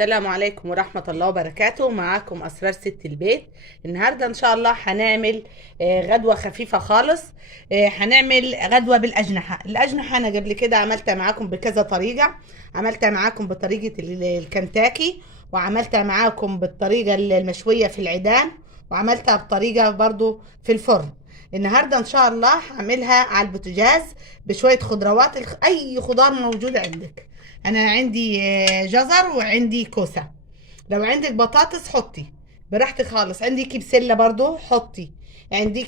السلام عليكم ورحمة الله وبركاته. معاكم أسرار ست البيت. النهاردة إن شاء الله هنعمل غدوة خفيفة خالص. هنعمل غدوة بالأجنحة. الأجنحة أنا قبل كده عملتها معاكم بكذا طريقة. عملتها معاكم بطريقة الكنتاكي، وعملتها معاكم بالطريقة المشوية في العيدان، وعملتها بطريقة برضو في الفرن. النهاردة إن شاء الله هعملها على البوتاجاز بشوية خضروات، أي خضار موجود عندك. انا عندي جزر وعندي كوسه. لو عندك بطاطس حطي براحتك خالص، عندك بسله برضو حطي، عندك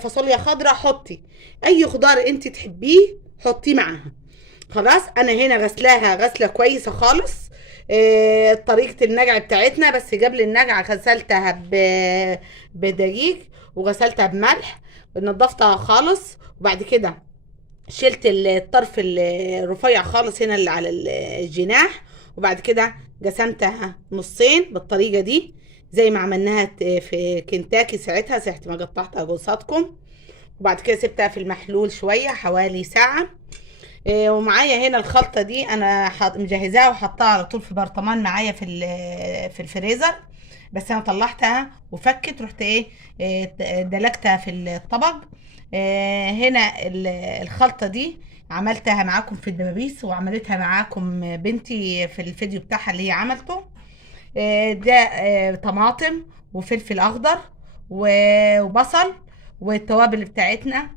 فاصوليا خضراء حطي، اي خضار انت تحبيه حطيه معاها. خلاص انا هنا غسلاها غسله كويسه خالص. طريقه النقع بتاعتنا، بس قبل النقع غسلتها بدقيق، وغسلتها بملح، ونضفتها خالص. وبعد كده شلت الطرف الرفيع خالص هنا اللي على الجناح، وبعد كده قسمتها نصين بالطريقة دي زي ما عملناها في كنتاكي ساعتها ما قطعتها قصادكم. وبعد كده سبتها في المحلول شوية حوالي ساعة. ومعايا هنا الخلطة دي انا مجهزاها وحطها على طول في برطمان معايا في الفريزر. بس انا طلعتها وفكت، رحت دلكتها في الطبق. هنا الخلطة دي عملتها معاكم في الدبابيس، وعملتها معاكم بنتي في الفيديو بتاعها اللي هي عملته. ده طماطم وفلفل اخضر وبصل، والتوابل بتاعتنا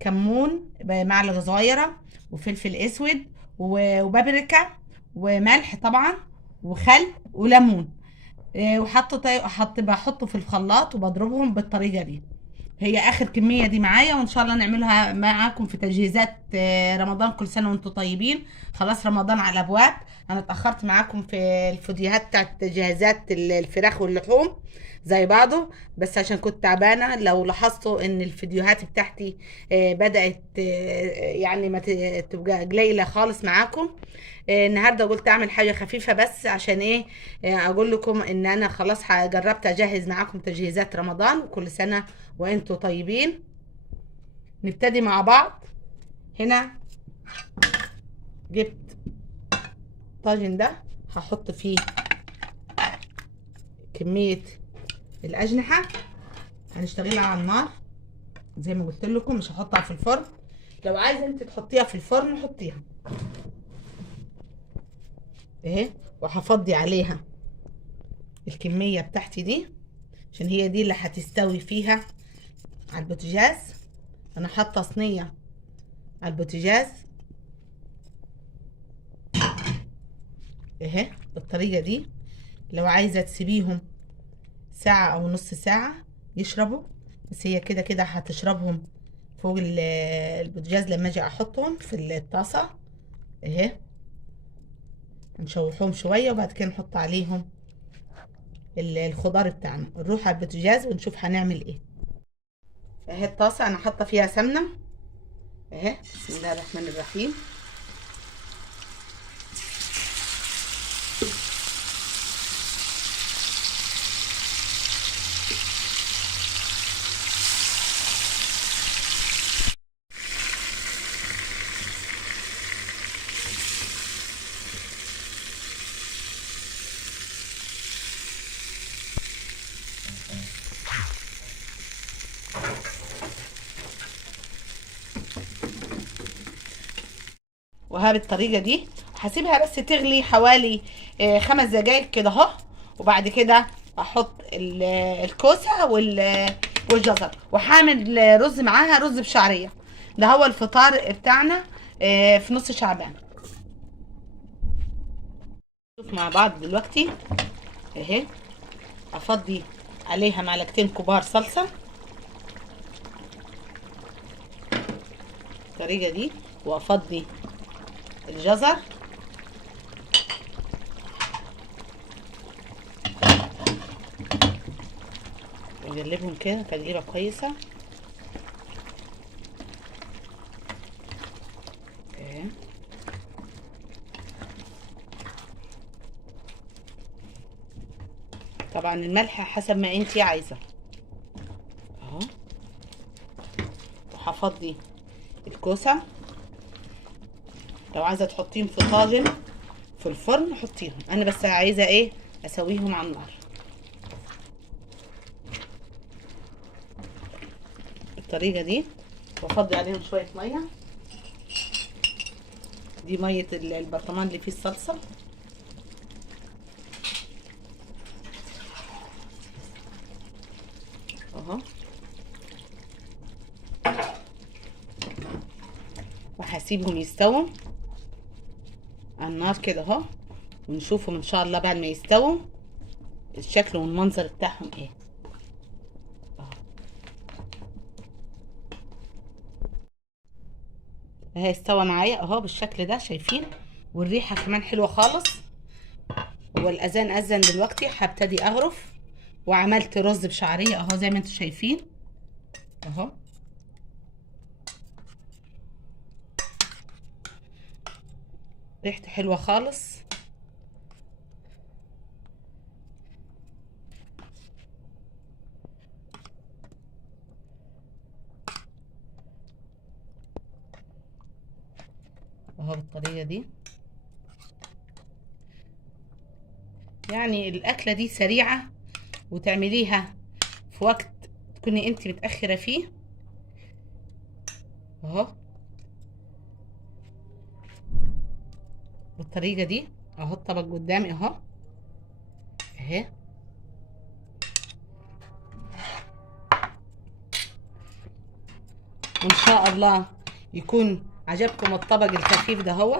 كمون معلقة صغيرة، وفلفل اسود وبابريكا وملح طبعا، وخل وليمون. بحطه في الخلاط وبضربهم بالطريقة دي. هي اخر كمية دي معايا، وان شاء الله نعملها معاكم في تجهيزات رمضان. كل سنة وانتم طيبين. خلاص رمضان على الابواب. انا اتأخرت معاكم في الفيديوهات بتاعت تجهيزات الفراخ واللحوم زي بعضه، بس عشان كنت تعبانة. لو لاحظتوا ان الفيديوهات بتاعتي بدأت يعني ما تبقى قليلة خالص معاكم. النهارده قلت اعمل حاجه خفيفه، بس عشان اقول لكم ان انا خلاص جربت اجهز معاكم تجهيزات رمضان. وكل سنه وانتم طيبين. نبتدي مع بعض. هنا جبت طاجن ده هحط فيه كميه الاجنحه. هنشتغلها على النار زي ما قلت لكم، مش هحطها في الفرن. لو عايزه انت تحطيها في الفرن حطيها اهي. وهفضي عليها الكميه بتاعتي دي، عشان هي دي اللي هتستوي فيها على البوتاجاز. انا حاطه صينيه على البوتاجاز اهي بالطريقه دي. لو عايزه تسيبيهم ساعه او نص ساعه يشربوا، بس هي كده كده هتشربهم فوق البوتاجاز لما اجي احطهم في الطاسه اهي. نشوحهم شويه وبعد كده نحط عليهم الخضار بتاعنا. نروح على البوتاجاز ونشوف هنعمل ايه. اهي الطاسه انا حاطه فيها سمنه اهي. بسم الله الرحمن الرحيم. وها بالطريقه دي هسيبها بس تغلي حوالي 5 دقايق كده اهو. وبعد كده احط الكوسه والجزر، وهعمل رز معاها، رز بشعريه. ده هو الفطار بتاعنا في نص شعبان. نشوف مع بعض دلوقتي اهي. افضي عليها معلقتين كبار صلصه بالطريقه دي، وافضي الجزر واقلبهم كده تقليبه كويسه اهي. طبعا الملح حسب ما انتي عايزه اهو. وهفضي الكوسه. لو عايزه تحطيهم في طاجن في الفرن حطيهم. انا بس عايزه ايه، اسويهم على النار بالطريقه دي، وافضي عليهم شويه ميه. دي ميه البرطمان اللي فيه الصلصه. اهو، وهسيبهم يستووا على النار كده اهو، ونشوفهم ان شاء الله بعد ما يستووا الشكل والمنظر بتاعهم ايه. اهي استوى معايا اهو بالشكل ده، شايفين؟ والريحه كمان حلوه خالص. والاذان اذن دلوقتي، هبتدي اغرف. وعملت رز بشعريه اهو زي ما انتم شايفين اهو. ريحته حلوه خالص. اهو بالطريقه دي. يعني الاكله دي سريعه، وتعمليها في وقت تكوني انت متاخره فيه اهو بالطريقه دي. اهو الطبق قدامي اهو اهي. وان شاء الله يكون عجبكم الطبق الخفيف ده هو.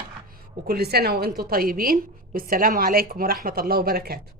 وكل سنه وانتم طيبين، والسلام عليكم ورحمه الله وبركاته.